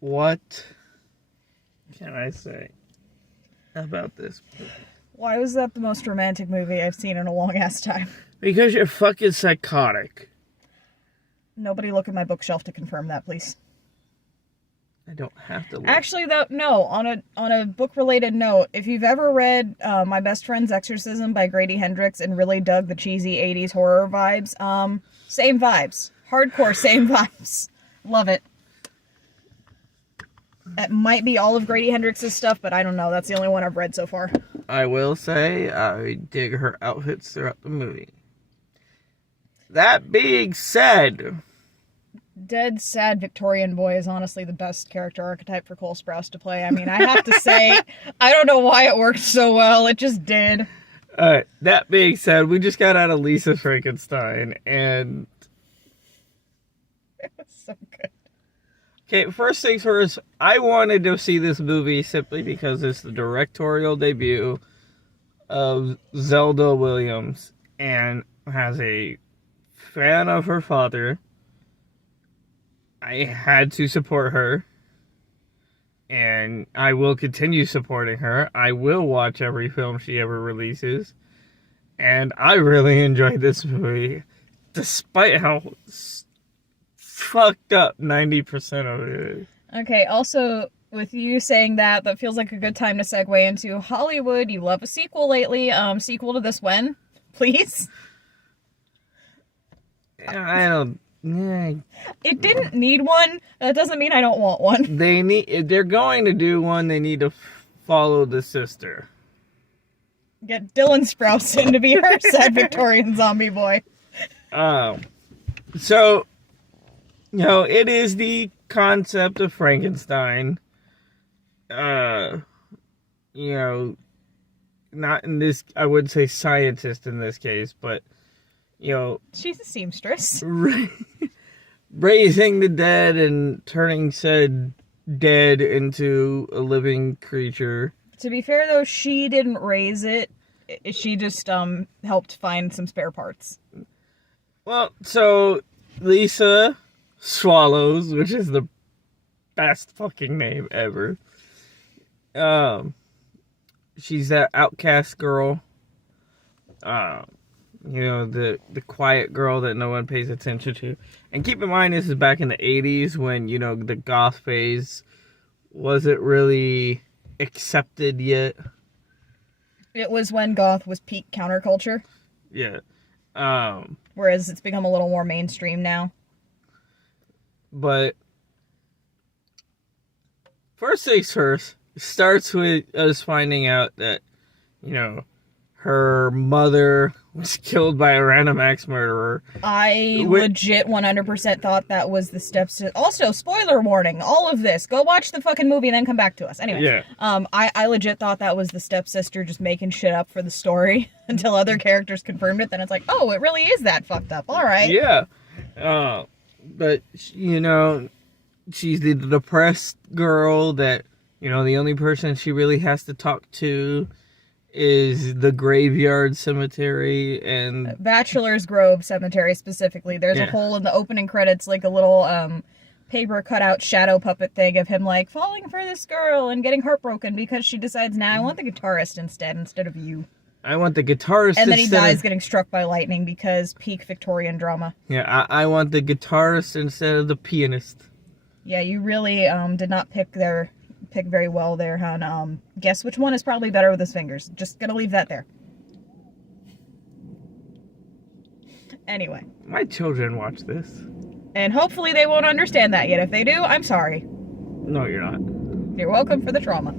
What can I say about this movie? Why was that the most romantic movie I've seen in a long-ass time? Because you're fucking psychotic. Nobody look at my bookshelf to confirm that, please. I don't have to look. Actually, though, no. On a book-related note, if you've ever read My Best Friend's Exorcism by Grady Hendrix and really dug the cheesy 80s horror vibes, same vibes. Hardcore same vibes. Love it. That might be all of Grady Hendrix's stuff, but I don't know. That's the only one I've read so far. I will say I dig her outfits throughout the movie. That being said, Dead, sad Victorian boy is honestly the best character archetype for Cole Sprouse to play. I mean, I have to say, I don't know why it worked so well. It just did. alright, that being said, we just got out of Lisa Frankenstein, and It was so good. okay, first things first, I wanted to see this movie simply because it's the directorial debut of Zelda Williams and has a fan of her father. I had to support her, and I will continue supporting her. I will watch every film she ever releases, and I really enjoyed this movie, despite how fucked up 90% of it is. Okay, also, with you saying that, that feels like a good time to segue into Hollywood. You love a sequel lately. Sequel to this when? Please? I don't. It didn't need one. That doesn't mean I don't want one. If they're going to do one, they need to follow the sister. Get Dylan Sprouse in to be her sad Victorian zombie boy. So, it is the concept of Frankenstein. Not in this, I would say scientist in this case, but, She's a seamstress. raising the dead and turning said dead into a living creature. To be fair, though, she didn't raise it. She just helped find some spare parts. Well, so Lisa Swallows, which is the best fucking name ever. She's that outcast girl. The quiet girl that no one pays attention to. And keep in mind, this is back in the 80s when, the goth phase wasn't really accepted yet. It was when goth was peak counterculture. Yeah. Whereas it's become a little more mainstream now. But first things first, it starts with us finding out that, her mother was killed by a random axe murderer. I legit 100% thought that was the stepsister. Also, spoiler warning, all of this. Go watch the fucking movie and then come back to us. Anyway, yeah. I legit thought that was the stepsister just making shit up for the story until other characters confirmed it. Then it's like, oh, it really is that fucked up. All right. Yeah. But, she's the depressed girl that, the only person she really has to talk to is the graveyard cemetery and Bachelor's Grove Cemetery specifically. There's a hole in the opening credits, like a little paper cutout shadow puppet thing of him like falling for this girl and getting heartbroken because she decides, I want the guitarist instead of you. I want the guitarist and then he dies getting struck by lightning because peak Victorian drama. Yeah, I want the guitarist instead of the pianist. Yeah, you really did not pick very well there, hon. Guess which one is probably better with his fingers. Just gonna leave that there. Anyway. My children watch this. And hopefully they won't understand that yet. If they do, I'm sorry. No, you're not. You're welcome for the trauma.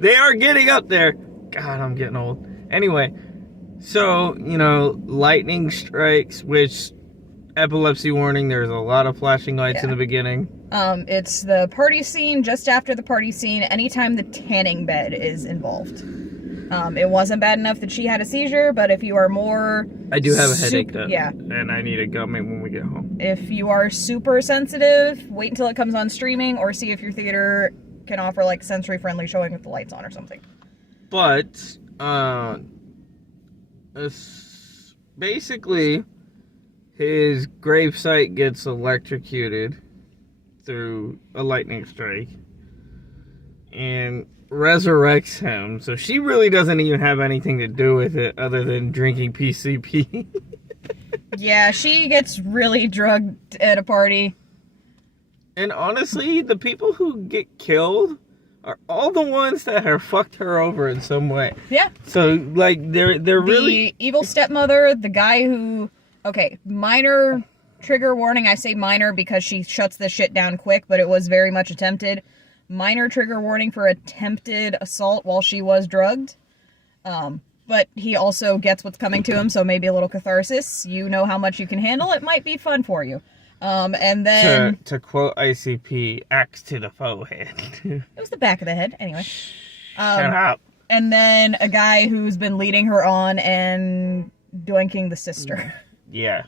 They are getting up there. God, I'm getting old. Anyway, so, lightning strikes, which, epilepsy warning, there's a lot of flashing lights in the beginning. It's the party scene, just after the party scene, anytime the tanning bed is involved. It wasn't bad enough that she had a seizure, but if you are more... I do have a headache, though. Yeah. And I need a gummy when we get home. If you are super sensitive, wait until it comes on streaming, or see if your theater can offer, sensory-friendly showing with the lights on or something. But, basically, his gravesite gets electrocuted. through a lightning strike and resurrects him. So she really doesn't even have anything to do with it other than drinking PCP. Yeah, she gets really drugged at a party. And honestly, the people who get killed are all the ones that have fucked her over in some way. Yeah. So, like, they're really... The evil stepmother, the guy who... Okay, minor trigger warning. I say minor because she shuts this shit down quick, but it was very much attempted. Minor trigger warning for attempted assault while she was drugged. But he also gets what's coming to him, so maybe a little catharsis. You know how much you can handle. It might be fun for you. And then... To quote ICP, axe to the forehead. It was the back of the head, anyway. Shut up. And then a guy who's been leading her on and doinking the sister. Yeah.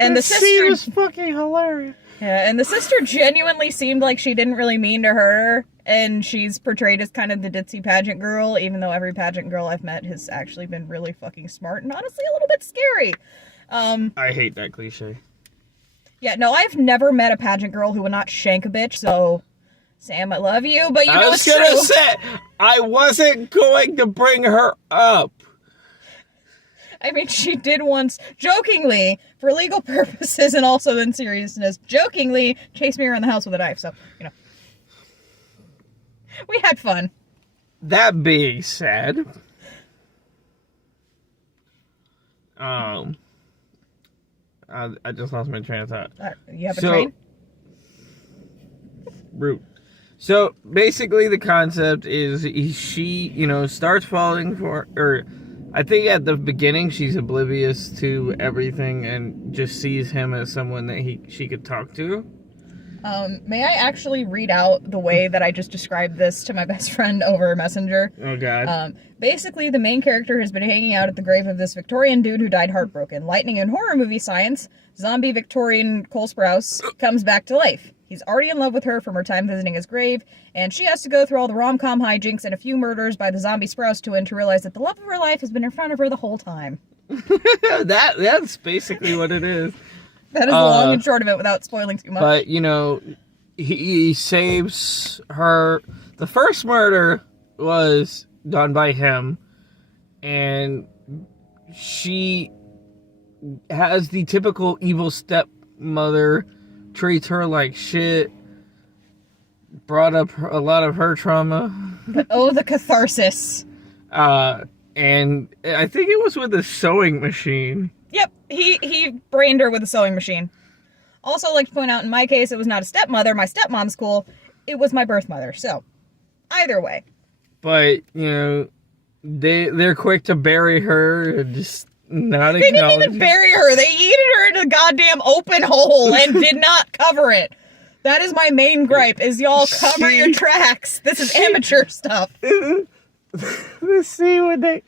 And the sister... She was fucking hilarious. Yeah, and the sister genuinely seemed like she didn't really mean to hurt her, and she's portrayed as kind of the ditzy pageant girl, even though every pageant girl I've met has actually been really fucking smart and honestly a little bit scary. I hate that cliche. Yeah, no, I've never met a pageant girl who would not shank a bitch, so Sam, I love you, but you know it's true. I was gonna say, I wasn't going to bring her up. I mean, she did once, jokingly, for legal purposes and also in seriousness, jokingly chase me around the house with a knife, so, you know. We had fun. That being said, I just lost my train of thought. You have a train? Root. So, basically the concept is she, starts falling for, or I think at the beginning she's oblivious to everything and just sees him as someone that she could talk to. May I actually read out the way that I just described this to my best friend over Messenger? Oh, God. Basically, the main character has been hanging out at the grave of this Victorian dude who died heartbroken. Lightning in horror movie science, zombie Victorian Cole Sprouse comes back to life. He's already in love with her from her time visiting his grave, and she has to go through all the rom-com hijinks and a few murders by the zombie Sprouse twin to realize that the love of her life has been in front of her the whole time. That's basically what it is. That is the long and short of it without spoiling too much. But, he saves her. The first murder was done by him, and she has the typical evil stepmother, treats her like shit, brought up a lot of her trauma. But the catharsis. And I think it was with a sewing machine. Yep, he brained her with a sewing machine. Also, I'd like to point out, in my case, it was not a stepmother, my stepmom's cool, it was my birth mother, so, either way. But, they're quick to bury her and just not acknowledge. They didn't even bury her, they yeeted her in a goddamn open hole and did not cover it. That is my main gripe, is y'all cover your tracks. This is amateur stuff. The scene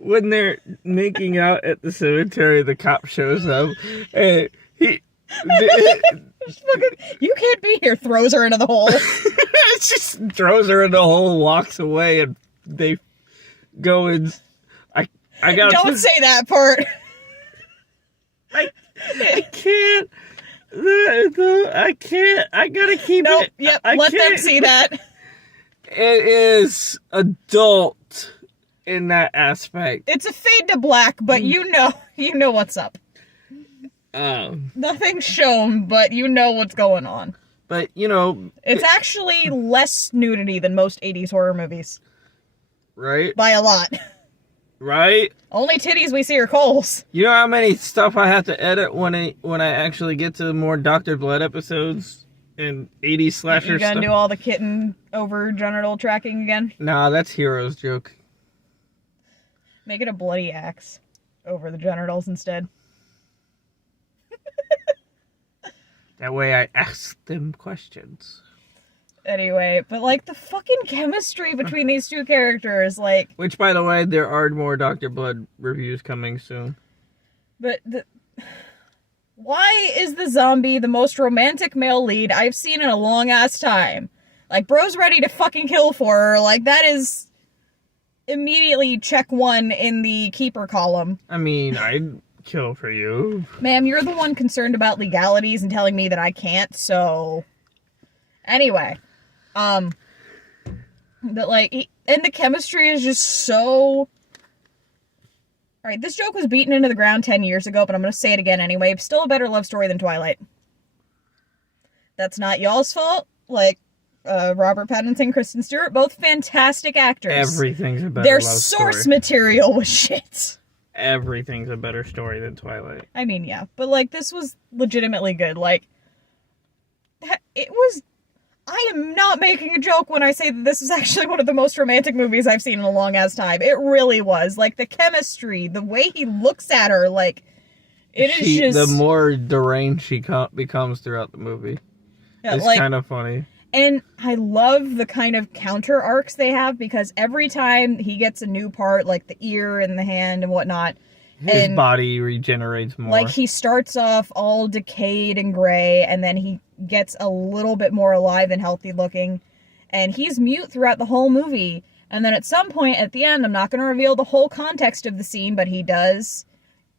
when they're making out at the cemetery, the cop shows up, and he... You can't be here, throws her into the hole. Just throws her in the hole, walks away, and they go and... I gotta... Don't say that part. I can't... I can't... I gotta keep it... Yep, let them see that. It is adult in that aspect. It's a fade to black, but you know what's up. Nothing's shown, but you know what's going on. But, it's actually less nudity than most 80s horror movies. Right? By a lot. Right? Only titties we see are Cole's. You know how many stuff I have to edit when I actually get to more Dr. Blood episodes and 80s slasher stuff? You gonna do all the kitten over genital tracking again? Nah, that's Hero's joke. Make it a bloody axe over the genitals instead. That way I ask them questions. Anyway, but the fucking chemistry between these two characters, Which, by the way, there are more Dr. Blood reviews coming soon. But why is the zombie the most romantic male lead I've seen in a long-ass time? Bro's ready to fucking kill for her. That is immediately check one in the keeper column. I mean, I'd kill for you. Ma'am, you're the one concerned about legalities and telling me that I can't, so... Anyway. And the chemistry is just so... Alright, this joke was beaten into the ground 10 years ago, but I'm gonna say it again anyway. Still a better love story than Twilight. That's not y'all's fault. Like, Robert Pattinson, Kristen Stewart, both fantastic actors. Everything's a better Their love source story. material was shit. Everything's a better story than Twilight. I mean, yeah. But, like, this was legitimately good. Like, it was... I am not making a joke when I say that this is actually one of the most romantic movies I've seen in a long-ass time. It really was. Like, the chemistry, the way he looks at her, like, it is just... The more deranged she becomes throughout the movie. Yeah, it's like, kind of funny. And I love the kind of counter arcs they have, because every time he gets a new part, like the ear and the hand and whatnot, his body regenerates more. Like, he starts off all decayed and gray, and then he gets a little bit more alive and healthy looking. And he's mute throughout the whole movie. And then at some point at the end, I'm not going to reveal the whole context of the scene, but he does.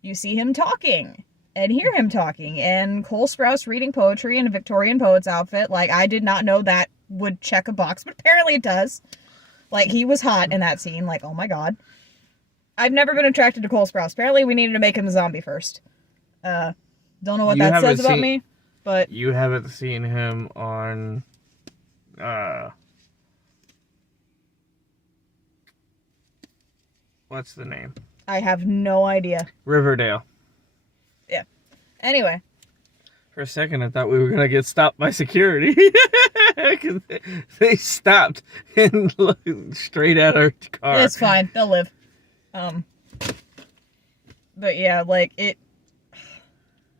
You see him talking and hear him talking. And Cole Sprouse reading poetry in a Victorian poet's outfit. Like, I did not know that would check a box, but apparently it does. Like, he was hot in that scene. Like, oh my god. I've never been attracted to Cole Sprouse. Apparently we needed to make him a zombie first. Don't know what that says about me, but... You haven't seen him on... What's the name? I have no idea. Riverdale. Yeah. Anyway. For a second, I thought we were going to get stopped by security. Because they stopped and looked straight at our car. It's fine. They'll live. But yeah, like, it...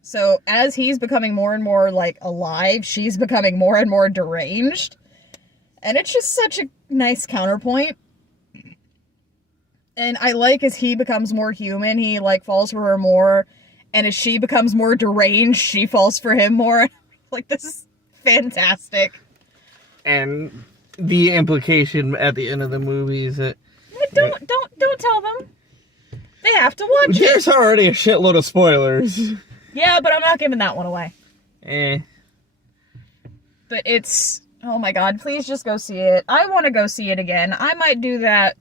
So, as he's becoming more and more, like, alive, she's becoming more and more deranged. And it's just such a nice counterpoint. And I like, as he becomes more human, he, like, falls for her more. And as she becomes more deranged, she falls for him more. Like, this is fantastic. And the implication at the end of the movie is that... Don't tell them. They have to watch it. There's already a shitload of spoilers. Yeah, but I'm not giving that one away. Eh. But it's... Oh my god, please just go see it. I want to go see it again. I might do that...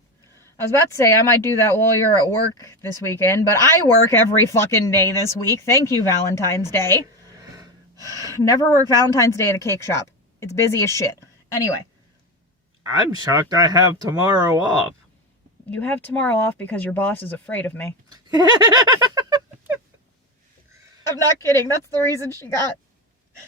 I was about to say I might do that while you're at work this weekend, but I work every fucking day this week. Thank you, Valentine's Day. Never work Valentine's Day at a cake shop. It's busy as shit. Anyway. I'm shocked I have tomorrow off. You have tomorrow off because your boss is afraid of me. I'm not kidding. That's the reason she got.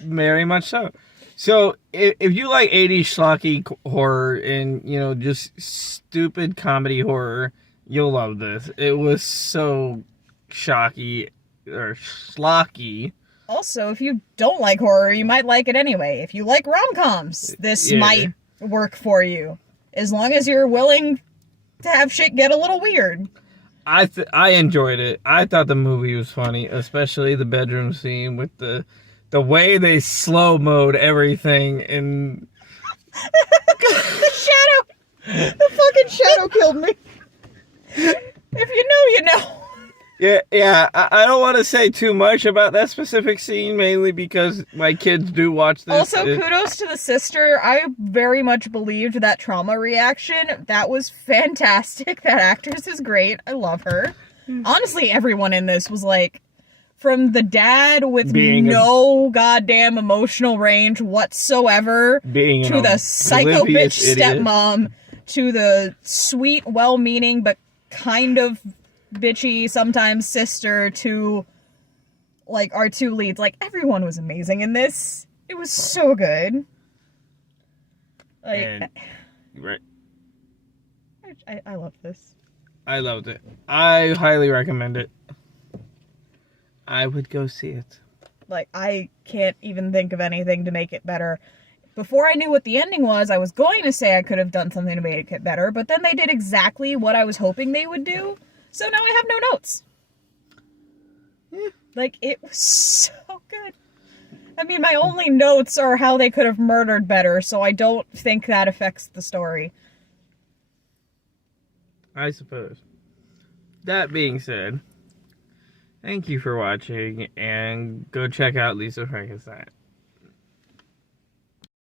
Very much so. So, if you like 80s schlocky horror and, you know, just stupid comedy horror, you'll love this. It was so shocky, or schlocky. Also, if you don't like horror, you might like it anyway. If you like rom-coms, this might work for you. As long as you're willing to have shit get a little weird. I enjoyed it. I thought the movie was funny, especially the bedroom scene with the way they slow-mode everything and... The shadow! The fucking shadow killed me. If you know, you know. Yeah, I don't want to say too much about that specific scene, mainly because my kids do watch this. Also, kudos to the sister. I very much believed that trauma reaction. That was fantastic. That actress is great. I love her. Honestly, everyone in this was like, from the dad with no goddamn emotional range whatsoever, to the psycho bitch stepmom, to the sweet, well-meaning, but kind of bitchy sometimes sister, to like our two leads. Like, everyone was amazing in this. It was so good. Like, right. I love this. I loved it. I highly recommend it. I would go see it. Like, I can't even think of anything to make it better. Before I knew what the ending was, I was going to say I could have done something to make it better, but then they did exactly what I was hoping they would do. So now I have no notes. Yeah. Like, it was so good. I mean, my only notes are how they could have murdered better, so I don't think that affects the story. I suppose. That being said, Thank you for watching, and go check out Lisa Frankenstein.